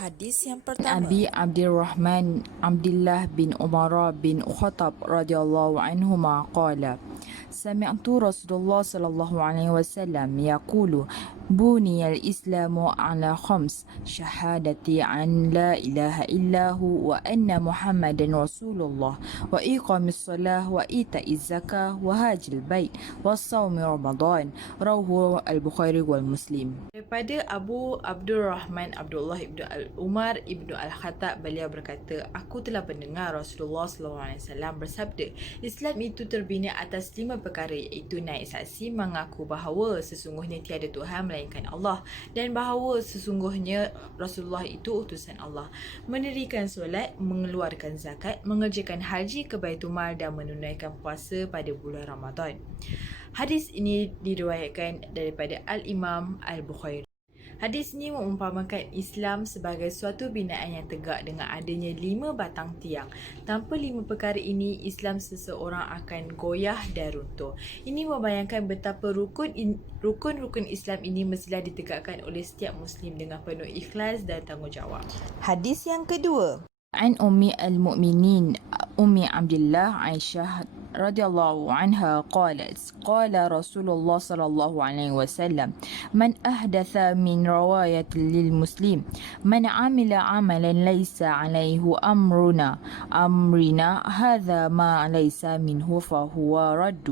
Hadis yang pertama, Abi Abdurrahman Abdullah bin Umar bin Khattab radhiyallahu anhuma qala Sami'tu Rasulullah sallallahu alaihi wasallam yaqulu buniyal islamu ala khams syahadati an la ilaha illahu wa anna muhammadan rasulullah wa iqamis salah wa ita'iz zakah wa hajil bait wa sawmi ramadan rawahu al-Bukhari wal Muslim. daripada Abu Abdurrahman Abdullah ibnu Umar ibnu Al-Khattab, beliau berkata, aku telah mendengar Rasulullah SAW bersabda, Islam itu terbina atas 5 perkara, iaitu naik saksi, mengaku bahawa sesungguhnya tiada Tuhan melainkan Allah dan bahawa sesungguhnya Rasulullah itu utusan Allah, mendirikan solat, mengeluarkan zakat, mengerjakan haji ke Baitulmal dan menunaikan puasa pada bulan Ramadan. Hadis ini diriwayatkan daripada Al-Imam Al-Bukhari. Hadis ini mengumpamakan Islam sebagai suatu binaan yang tegak dengan adanya 5 batang tiang. Tanpa 5 perkara ini, Islam seseorang akan goyah dan runtuh. Ini membayangkan betapa rukun-rukun Islam ini mestilah ditegakkan oleh setiap Muslim dengan penuh ikhlas dan tanggungjawab. Hadis yang kedua, عن أم المؤمنين أم عبد الله عائشة رضي الله عنها قالت قال رسول الله صلى الله عليه وسلم من أحدث من رواية للمسلم من عمل عملا ليس عليه أمرنا هذا ما ليس منه فهو رد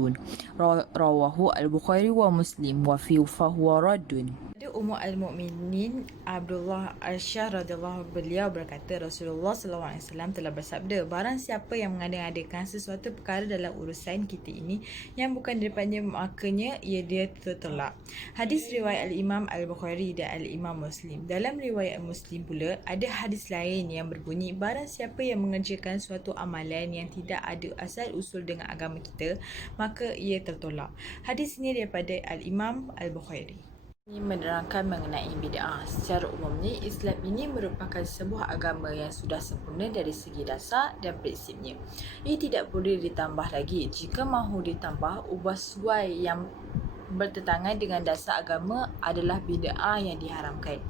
رواه البخاري ومسلم وفي فهو رد. Ummu al-Mu'minin Abdullah Aisyah radhiyallahu beliau berkata, Rasulullah SAW telah bersabda, barang siapa yang mengada-adakan sesuatu perkara dalam urusan kita ini yang bukan daripadanya, makanya dia tertolak. Hadis riwayat Al-Imam Al-Bukhari dan Al-Imam Muslim. Dalam riwayat Muslim pula ada hadis lain yang berbunyi, barang siapa yang mengerjakan suatu amalan yang tidak ada asal usul dengan agama kita, maka ia tertolak. Hadis ini daripada Al-Imam Al-Bukhari. Ini menerangkan mengenai bid'ah. Secara umumnya, Islam ini merupakan sebuah agama yang sudah sempurna dari segi dasar dan prinsipnya. Ia tidak boleh ditambah lagi. Jika mahu ditambah, ubah suai yang bertentangan dengan dasar agama adalah bid'ah yang diharamkan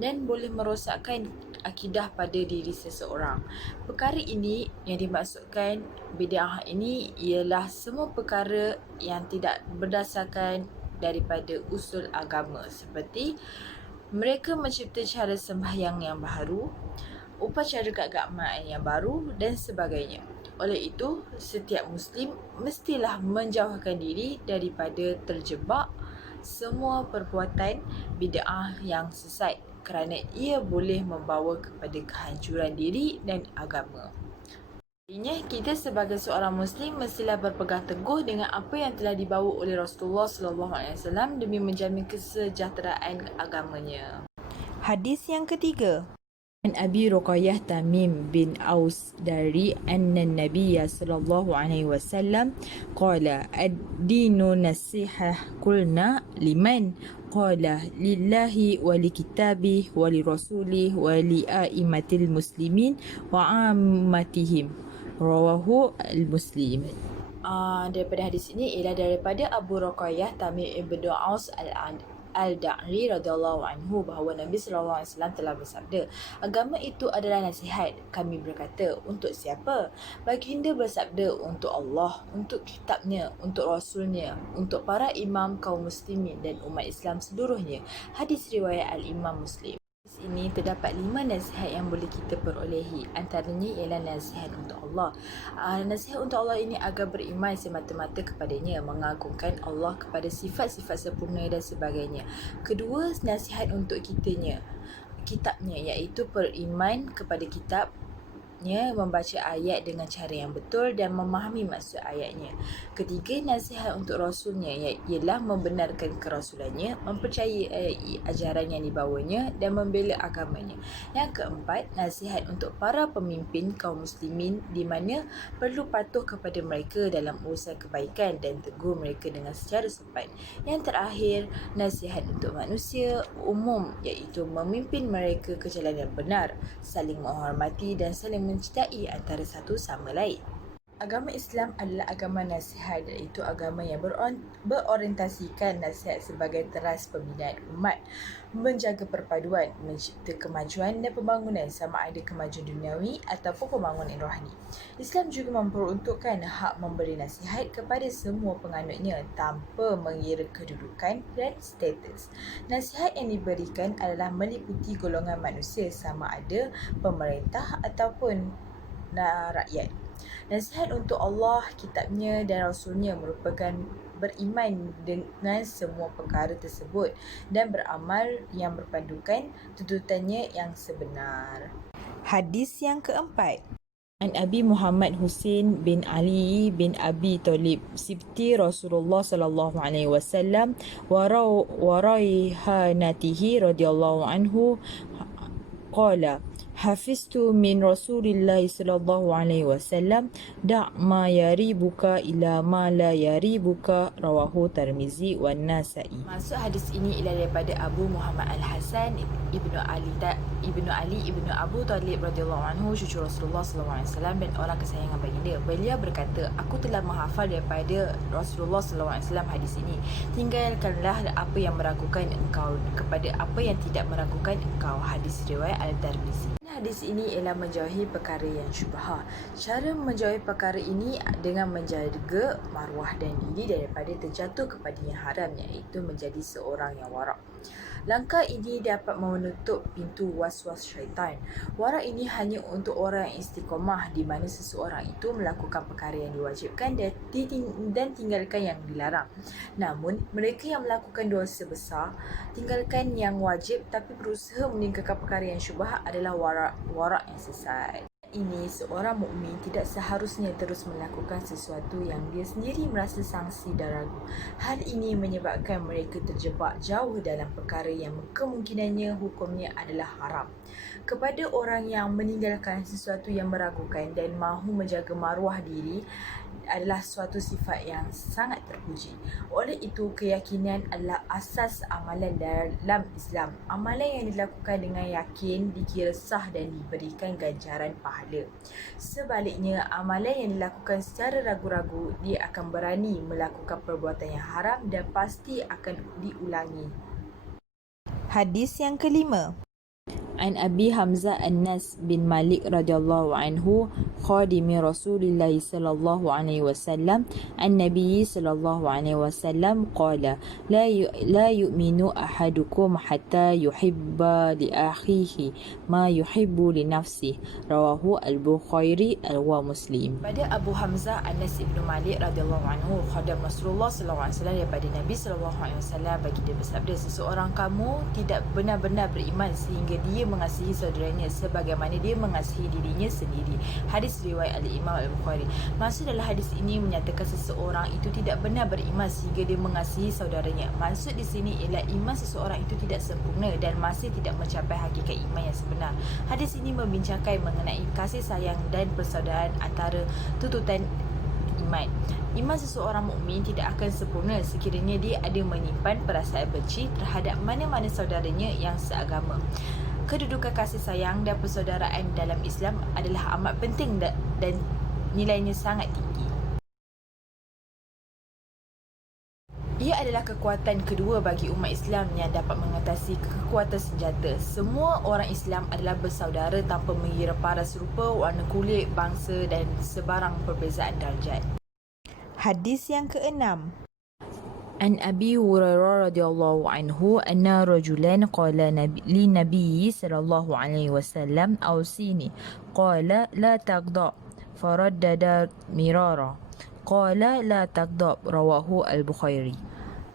dan boleh merosakkan akidah pada diri seseorang. Perkara ini yang dimaksudkan bid'ah ini ialah semua perkara yang tidak berdasarkan daripada usul agama, seperti mereka mencipta cara sembahyang yang baru, upacara keagamaan yang baru dan sebagainya. Oleh itu, setiap Muslim mestilah menjauhkan diri daripada terjebak semua perbuatan bid'ah yang sesat, kerana ia boleh membawa kepada kehancuran diri dan agama. Artinya, kita sebagai seorang Muslim mestilah berpegang teguh dengan apa yang telah dibawa oleh Rasulullah SAW demi menjamin kesejahteraan agamanya. Hadis yang ketiga, عن أبي رقية تميم بن أوس داري أن النبي صلى الله عليه وسلم قال الدين نصيحة قلنا لمن قال لله ولكتابه ولرسوله ولأئمة المسلمين وعامتهم رواه المسلم. Daripada hadis ini ialah daripada Abu Ruqayyah Tamim ibn Aus Al-Da'ri radhiyallahu anhu bahawa Nabi SAW telah bersabda, agama itu adalah nasihat. Kami berkata, untuk siapa? Baginda bersabda, untuk Allah, untuk kitabnya, untuk rasulnya, untuk para imam kaum muslimin dan umat Islam seluruhnya. Hadis riwayat Al-Imam Muslim. Ini terdapat 5 nasihat yang boleh kita perolehi. Antaranya ialah nasihat untuk Allah. Nasihat untuk Allah ini agar beriman semata-mata kepadanya, mengagungkan Allah kepada sifat-sifat sempurna dan sebagainya. Kedua, nasihat untuk kitabnya, iaitu beriman kepada kitabnya, membaca ayat dengan cara yang betul dan memahami maksud ayatnya. Ketiga, nasihat untuk Rasulnya, ialah membenarkan kerasulannya, mempercayai ajaran yang dibawanya dan membela agamanya. Yang keempat, nasihat untuk para pemimpin kaum muslimin di mana perlu patuh kepada mereka dalam urusan kebaikan dan tegur mereka dengan secara sopan. Yang terakhir, nasihat untuk manusia umum, iaitu memimpin mereka ke jalan yang benar, saling menghormati dan saling mencintai antara satu sama lain. Agama Islam adalah agama nasihat, iaitu agama yang berorientasikan nasihat sebagai teras pembinaan umat, menjaga perpaduan, mencipta kemajuan dan pembangunan sama ada kemajuan duniawi ataupun pembangunan rohani. Islam juga memperuntukkan hak memberi nasihat kepada semua penganutnya tanpa mengira kedudukan dan status. Nasihat yang diberikan adalah meliputi golongan manusia sama ada pemerintah ataupun rakyat. Nasihat untuk Allah, kitabnya dan Rasulnya merupakan beriman dengan semua perkara tersebut dan beramal yang berpandukan tuntutannya yang sebenar. Hadis yang keempat. An Abi Muhammad Husain bin Ali bin Abi Talib sibti Rasulullah sallallahu alaihi wasallam wa raihanatihi radhiyallahu anhu qala hafiztu min Rasulillah sallallahu alaihi wasallam da' ma yaribuka ila ma la yaribuka, rawahu Tirmizi wan Nasa'i. Maksud hadis ini ialah daripada Abu Muhammad Al-Hasan ibnu Ali ibnu Abu Talib radhiyallahu anhu, cucu Rasulullah sallallahu alaihi wasallam dan orang kesayangan baginda. Beliau berkata, aku telah menghafal daripada Rasulullah sallallahu alaihi wasallam hadis ini. Tinggalkanlah apa yang meragukan engkau kepada apa yang tidak meragukan engkau. Hadis riwayat Al-Tirmizi. Hadis ini ialah menjauhi perkara yang syubhah. Cara menjauhi perkara ini dengan menjaga maruah dan diri daripada terjatuh kepada yang haram, iaitu menjadi seorang yang warak. Langkah ini dapat menutup pintu was-was syaitan. Warak ini hanya untuk orang yang istiqamah, di mana seseorang itu melakukan perkara yang diwajibkan dan tinggalkan yang dilarang. Namun, mereka yang melakukan dosa besar, tinggalkan yang wajib tapi berusaha meninggalkan perkara yang syubhat adalah warak yang sesat. Ini seorang mukmin tidak seharusnya terus melakukan sesuatu yang dia sendiri merasa sangsi dan ragu. Hal ini menyebabkan mereka terjebak jauh dalam perkara yang kemungkinannya hukumnya adalah haram. Kepada orang yang meninggalkan sesuatu yang meragukan dan mahu menjaga maruah diri adalah suatu sifat yang sangat terpuji. Oleh itu, keyakinan adalah asas amalan dalam Islam. Amalan yang dilakukan dengan yakin dikira sah dan diberikan ganjaran pahala. Sebaliknya, amalan yang dilakukan secara ragu-ragu, dia akan berani melakukan perbuatan yang haram dan pasti akan diulangi. Hadis yang kelima. An Abi Hamzah Anas bin Malik radhiyallahu anhu khadimi Rasulillah sallallahu alaihi wasallam an Nabi sallallahu alaihi wasallam qala la yu'minu ahadukum hatta yuhibba li akhihi ma yuhibbu li nafsihi, rawahu Al-Bukhari wa Muslim. Pada Abu Hamzah Anas bin Malik radhiyallahu anhu, khadam Rasulullah sallallahu alaihi wasallam, daripada Nabi sallallahu alaihi wasallam, baginda bersabda, seseorang kamu tidak benar-benar beriman sehingga dia mengasihi saudaranya sebagaimana dia mengasihi dirinya sendiri. Hadis riwayat Al-Imam Al-Bukhari. Maksud dalam hadis ini menyatakan seseorang itu tidak benar beriman sehingga dia mengasihi saudaranya. Maksud di sini ialah iman seseorang itu tidak sempurna dan masih tidak mencapai hakikat iman yang sebenar. Hadis ini membincangkan mengenai kasih sayang dan persaudaraan antara tuntutan iman. Iman seseorang mukmin tidak akan sempurna sekiranya dia ada menyimpan perasaan benci terhadap mana-mana saudaranya yang seagama. Kedudukan kasih sayang dan persaudaraan dalam Islam adalah amat penting dan nilainya sangat tinggi. Ia adalah kekuatan kedua bagi umat Islam yang dapat mengatasi kekuatan senjata. Semua orang Islam adalah bersaudara tanpa mengira paras rupa, warna kulit, bangsa dan sebarang perbezaan darjat. Hadis yang keenam. An Abi Hurairah radhiyallahu anhu anna rajulan qala li Nabi sallallahu alaihi wasallam awsini qala la taghdab faraddada mirara qala la taghdab, rawahu Al-Bukhari.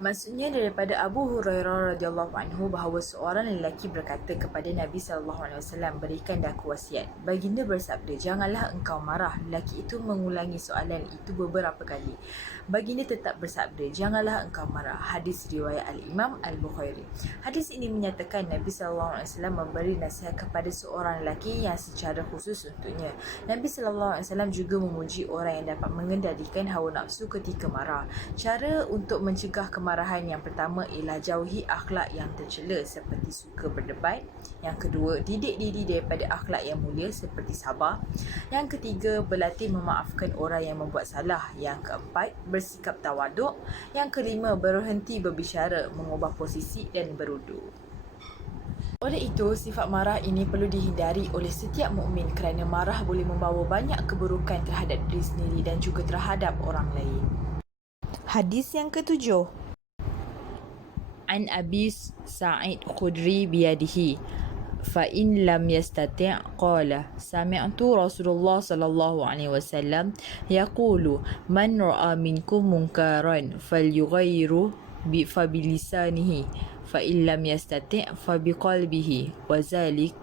Maksudnya daripada Abu Hurairah radhiyallahu anhu bahawa seorang lelaki berkata kepada Nabi sallallahu alaihi wasallam, berikan aku wasiat. Baginda bersabda, janganlah engkau marah. Lelaki itu mengulangi soalan itu beberapa kali. Baginda tetap bersabda, janganlah engkau marah. Hadis riwayat Al-Imam Al-Bukhari. Hadis ini menyatakan Nabi sallallahu alaihi wasallam memberi nasihat kepada seorang lelaki yang secara khusus untuknya. Nabi sallallahu alaihi wasallam juga memuji orang yang dapat mengendalikan hawa nafsu ketika marah. Cara untuk mencegah kemarahan kemarahan yang pertama ialah jauhi akhlak yang tercela seperti suka berdebat. Yang kedua, didik diri daripada akhlak yang mulia seperti sabar. Yang ketiga, berlatih memaafkan orang yang membuat salah. Yang keempat, bersikap tawaduk. Yang kelima, berhenti berbicara, mengubah posisi dan beruduk. Oleh itu, sifat marah ini perlu dihindari oleh setiap mukmin kerana marah boleh membawa banyak keburukan terhadap diri sendiri dan juga terhadap orang lain. Hadis yang ketujuh. An Abi Sa'id Khudri biyadihi fa in lam yastati' qala sami'tu Rasulullah sallallahu alaihi wasallam yaqulu man ra'a minkum munkaran falyughayyiru fa bilisanihi fa in lam yastati' fa biqalbihi wa zalik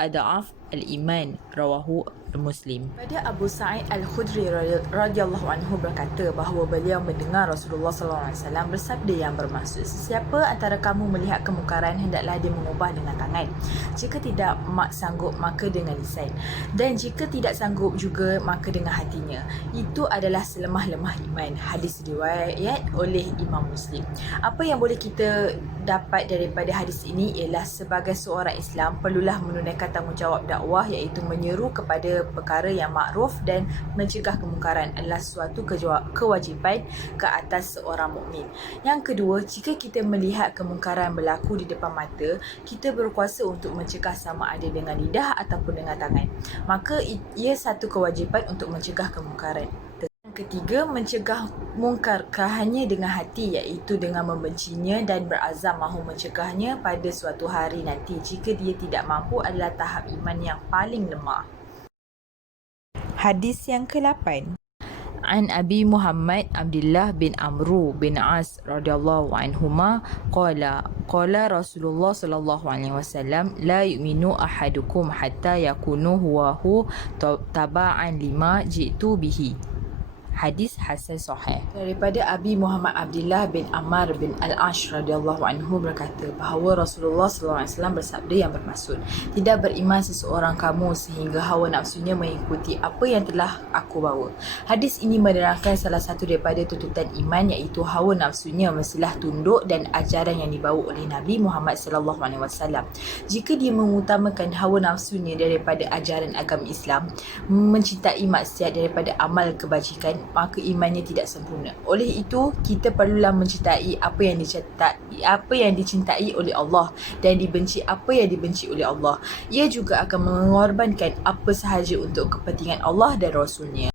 ad'af al-iman, rawahu Muslim. Pada Abu Sa'id Al-Khudri radhiyallahu anhu berkata bahawa beliau mendengar Rasulullah SAW bersabda yang bermaksud, sesiapa antara kamu melihat kemungkaran hendaklah dia mengubah dengan tangan. Jika tidak sanggup maka dengan lisan, dan jika tidak sanggup juga maka dengan hatinya. Itu adalah selemah-lemah iman. Hadis riwayat oleh Imam Muslim. Apa yang boleh kita dapat daripada hadis ini ialah sebagai seorang Islam perlulah menunaikan tanggungjawab dakwah, iaitu menyeru kepada perkara yang makruf dan mencegah kemungkaran adalah suatu kewajipan ke atas seorang mukmin. Yang kedua, jika kita melihat kemungkaran berlaku di depan mata, kita berkuasa untuk mencegah sama ada dengan lidah ataupun dengan tangan. Maka ia satu kewajipan untuk mencegah kemungkaran. Yang ketiga, mencegah mungkar hanya dengan hati, iaitu dengan membencinya dan berazam mahu mencegahnya pada suatu hari nanti. Jika dia tidak mampu adalah tahap iman yang paling lemah. Hadis yang ke-8. An Abi Muhammad Abdullah bin Amru bin As radhiyallahu anhuma qala Rasulullah sallallahu alaihi wasallam la yu'minu ahadukum hatta yakunu huwa taba'an lima ji'tu bihi. Hadis hasan sahih. Daripada Abi Muhammad Abdullah bin Ammar bin Al-Ash radhiyallahu anhu berkata bahawa Rasulullah SAW bersabda yang bermaksud, tidak beriman seseorang kamu sehingga hawa nafsunya mengikuti apa yang telah aku bawa. Hadis ini menerangkan salah satu daripada tuntutan iman, iaitu hawa nafsunya mestilah tunduk dan ajaran yang dibawa oleh Nabi Muhammad SAW. Jika dia mengutamakan hawa nafsunya daripada ajaran agama Islam, mencintai maksiat daripada amal kebajikan, maka imannya tidak sempurna. Oleh itu, kita perlulah mencintai apa yang dicintai oleh Allah dan dibenci apa yang dibenci oleh Allah. Ia juga akan mengorbankan apa sahaja untuk kepentingan Allah dan Rasulnya.